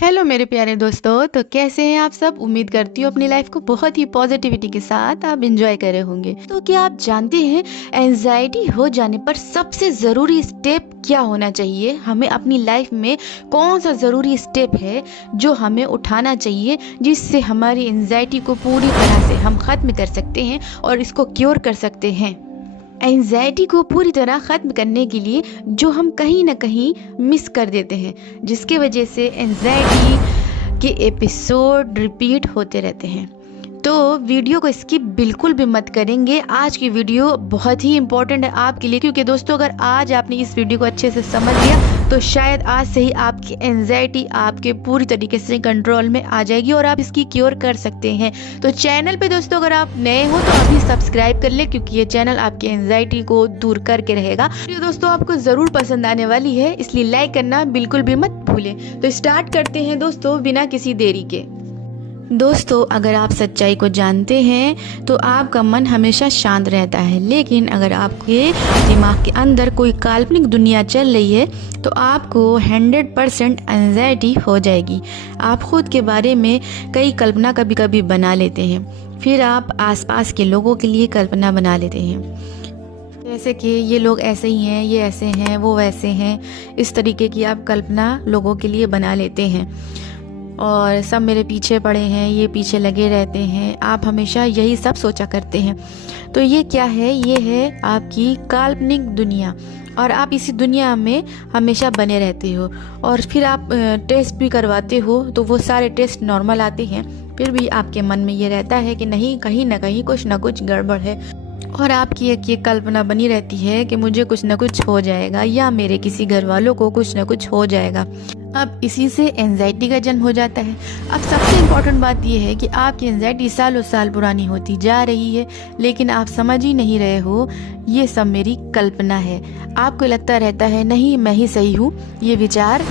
Hello मेरे प्यारे दोस्तों। तो कैसे हैं आप सब। उम्मीद करती हूँ अपनी लाइफ को बहुत ही पॉजिटिविटी के साथ आप एंजॉय कर रहे होंगे। तो क्या आप जानते हैं एंजाइटी हो जाने पर सबसे ज़रूरी स्टेप क्या होना चाहिए। हमें अपनी लाइफ में कौन सा ज़रूरी स्टेप है जो हमें उठाना चाहिए जिससे हमारी एंजाइटी को पूरी तरह से हम ख़त्म कर सकते हैं और इसको क्योर कर सकते हैं। एंजाइटी को पूरी तरह ख़त्म करने के लिए जो हम कहीं ना कहीं मिस कर देते हैं, जिसके वजह से एंजाइटी के एपिसोड रिपीट होते रहते हैं। तो वीडियो को स्किप बिल्कुल भी मत करेंगे। आज की वीडियो बहुत ही इम्पोर्टेंट है आपके लिए, क्योंकि दोस्तों अगर आज आपने इस वीडियो को अच्छे से समझ लिया तो शायद आज से ही आपकी एंजाइटी आपके पूरी तरीके से कंट्रोल में आ जाएगी और आप इसकी क्योर कर सकते हैं। तो चैनल पे दोस्तों अगर आप नए हो तो अभी सब्सक्राइब कर ले, क्योंकि ये चैनल आपकी एंजाइटी को दूर करके रहेगा। ये दोस्तों आपको ज़रूर पसंद आने वाली है, इसलिए लाइक करना बिल्कुल भी मत भूलें। तो स्टार्ट करते हैं दोस्तों बिना किसी देरी के। दोस्तों अगर आप सच्चाई को जानते हैं तो आपका मन हमेशा शांत रहता है, लेकिन अगर आपके दिमाग के अंदर कोई काल्पनिक दुनिया चल रही है तो आपको 100% एंजाइटी हो जाएगी। आप खुद के बारे में कई कल्पना कभी कभी बना लेते हैं, फिर आप आसपास के लोगों के लिए कल्पना बना लेते हैं, जैसे कि ये लोग ऐसे ही हैं, ये ऐसे हैं, वो वैसे हैं। इस तरीके की आप कल्पना लोगों के लिए बना लेते हैं और सब मेरे पीछे पड़े हैं, ये पीछे लगे रहते हैं। आप हमेशा यही सब सोचा करते हैं। तो ये क्या है, ये है आपकी काल्पनिक दुनिया और आप इसी दुनिया में हमेशा बने रहते हो। और फिर आप टेस्ट भी करवाते हो तो वो सारे टेस्ट नॉर्मल आते हैं, फिर भी आपके मन में ये रहता है कि नहीं, कहीं ना कहीं कुछ ना कुछ गड़बड़ है और आपकी एक ये कल्पना बनी रहती है कि मुझे कुछ ना कुछ हो जाएगा या मेरे किसी घर वालों को कुछ ना कुछ हो जाएगा। अब इसी से एंजाइटी का जन्म हो जाता है। अब सबसे इम्पोर्टेंट बात यह है कि आपकी एंजाइटी सालों साल पुरानी होती जा रही है, लेकिन आप समझ ही नहीं रहे हो ये सब मेरी कल्पना है। आपको लगता रहता है नहीं मैं ही सही हूँ, ये विचार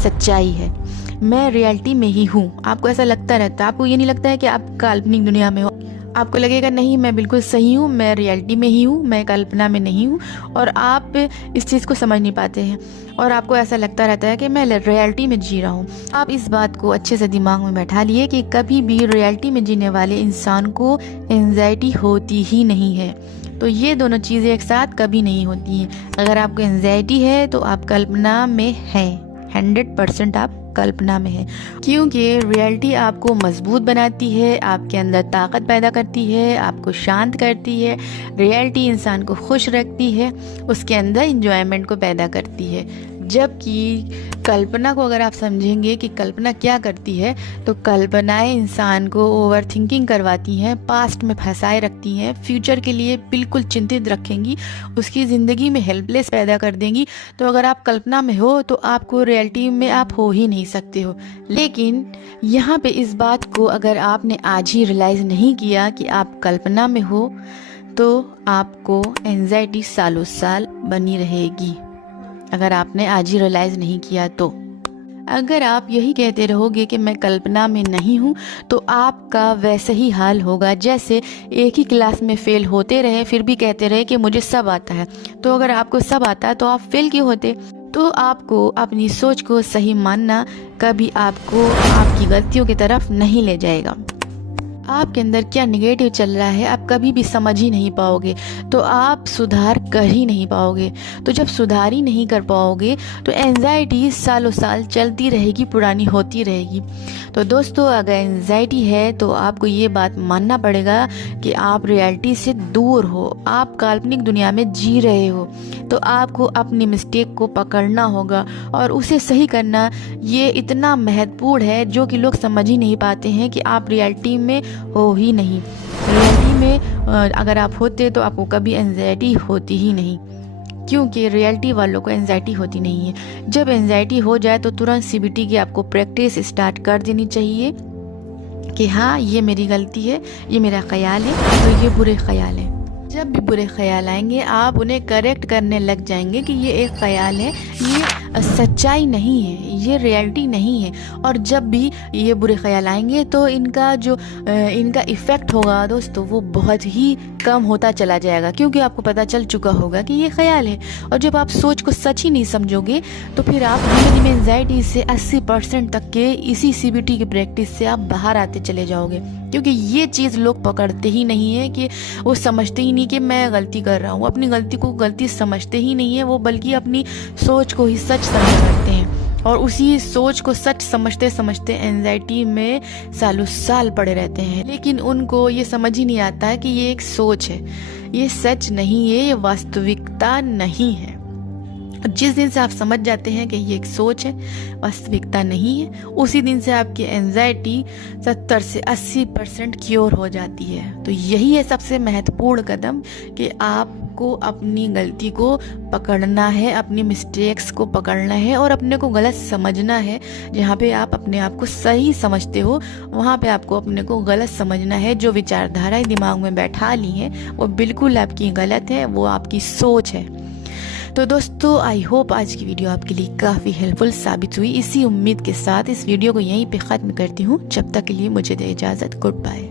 सच्चाई है, मैं रियलिटी में ही हूँ। आपको ऐसा लगता रहता है, आपको ये नहीं लगता है कि आप काल्पनिक दुनिया में हो। आपको लगेगा नहीं मैं बिल्कुल सही हूँ, मैं रियलिटी में ही हूँ, मैं कल्पना में नहीं हूँ। और आप इस चीज़ को समझ नहीं पाते हैं और आपको ऐसा लगता रहता है कि मैं रियलिटी में जी रहा हूँ। आप इस बात को अच्छे से दिमाग में बैठा लिए कि कभी भी रियलिटी में जीने वाले इंसान को एंजाइटी होती ही नहीं है। तो ये दोनों चीज़ें एक साथ कभी नहीं होती हैं। अगर आपको एंजाइटी है तो आप कल्पना में हैं, 100% आप कल्पना में है, क्योंकि रियलिटी आपको मजबूत बनाती है, आपके अंदर ताकत पैदा करती है, आपको शांत करती है। रियलिटी इंसान को खुश रखती है, उसके अंदर इंजॉयमेंट को पैदा करती है। जबकि कल्पना को अगर आप समझेंगे कि कल्पना क्या करती है, तो कल्पनाएं इंसान को ओवर थिंकिंग करवाती हैं, पास्ट में फंसाए रखती हैं, फ्यूचर के लिए बिल्कुल चिंतित रखेंगी, उसकी ज़िंदगी में हेल्पलेस पैदा कर देंगी। तो अगर आप कल्पना में हो तो आपको रियलिटी में आप हो ही नहीं सकते हो। लेकिन यहाँ पे इस बात को अगर आपने आज ही रियलाइज़ नहीं किया कि आप कल्पना में हो तो आपको एंजाइटी सालों साल बनी रहेगी। अगर आपने आज ही रियलाइज़ नहीं किया तो अगर आप यही कहते रहोगे कि मैं कल्पना में नहीं हूँ तो आपका वैसे ही हाल होगा जैसे एक ही क्लास में फेल होते रहे फिर भी कहते रहे कि मुझे सब आता है। तो अगर आपको सब आता तो आप फेल क्यों होते। तो आपको अपनी सोच को सही मानना कभी आपको आपकी गलतियों की तरफ नहीं ले जाएगा। आपके अंदर क्या नेगेटिव चल रहा है आप कभी भी समझ ही नहीं पाओगे, तो आप सुधार कर ही नहीं पाओगे। तो जब सुधार ही नहीं कर पाओगे तो एंजाइटी सालों साल चलती रहेगी, पुरानी होती रहेगी। तो दोस्तों अगर एंजाइटी है तो आपको ये बात मानना पड़ेगा कि आप रियलिटी से दूर हो, आप काल्पनिक दुनिया में जी रहे हो। तो आपको अपनी मिस्टेक को पकड़ना होगा और उसे सही करना ये इतना महत्वपूर्ण है जो कि लोग समझ ही नहीं पाते हैं कि आप रियलिटी में हो ही नहीं। रियलिटी में अगर आप होते तो आपको कभी एंजाइटी होती ही नहीं, क्योंकि रियलिटी वालों को एंजाइटी होती नहीं है। जब एंजाइटी हो जाए तो तुरंत सीबीटी की आपको प्रैक्टिस स्टार्ट कर देनी चाहिए कि हाँ ये मेरी गलती है, ये मेरा ख्याल है, तो ये बुरे ख्याल है। जब भी बुरे ख्याल आएंगे आप उन्हें करेक्ट करने लग जाएंगे कि ये एक ख्याल है, ये सच्चाई नहीं है, ये रियलिटी नहीं है। और जब भी ये बुरे ख्याल आएंगे तो इनका इफ़ेक्ट होगा दोस्तों वो बहुत ही कम होता चला जाएगा, क्योंकि आपको पता चल चुका होगा कि ये ख्याल है। और जब आप सोच को सच ही नहीं समझोगे तो फिर आप धीमे धीमे एंजाइटी से 80% तक के इसी CBT की प्रैक्टिस से आप बाहर आते चले जाओगे। क्योंकि ये चीज़ लोग पकड़ते ही नहीं है, कि वो समझते ही नहीं कि मैं गलती कर रहा हूँ, अपनी गलती को गलती समझते ही नहीं है वो, बल्कि अपनी सोच को ही सच समझ करते हैं। और उसी सोच को सच समझते समझते एंजाइटी में सालों साल पड़े रहते हैं। लेकिन उनको ये समझ ही नहीं आता है कि ये एक सोच है, ये सच नहीं है, ये वास्तविकता नहीं है। जिस दिन से आप समझ जाते हैं कि ये एक सोच है, वास्तविकता नहीं है, उसी दिन से आपकी एंजाइटी 70 से 80% क्योर हो जाती है। तो यही है सबसे महत्वपूर्ण कदम, कि आपको अपनी गलती को पकड़ना है, अपनी मिस्टेक्स को पकड़ना है और अपने को गलत समझना है। जहाँ पे आप अपने आप को सही समझते हो वहाँ पे आपको अपने को गलत समझना है। जो विचारधाराएं दिमाग में बैठा ली हैं वो बिल्कुल आपकी गलत है, वो आपकी सोच है। तो दोस्तों आई होप आज की वीडियो आपके लिए काफ़ी हेल्पफुल साबित हुई। इसी उम्मीद के साथ इस वीडियो को यहीं पे ख़त्म करती हूँ। जब तक के लिए मुझे दे इजाज़त, गुड बाय।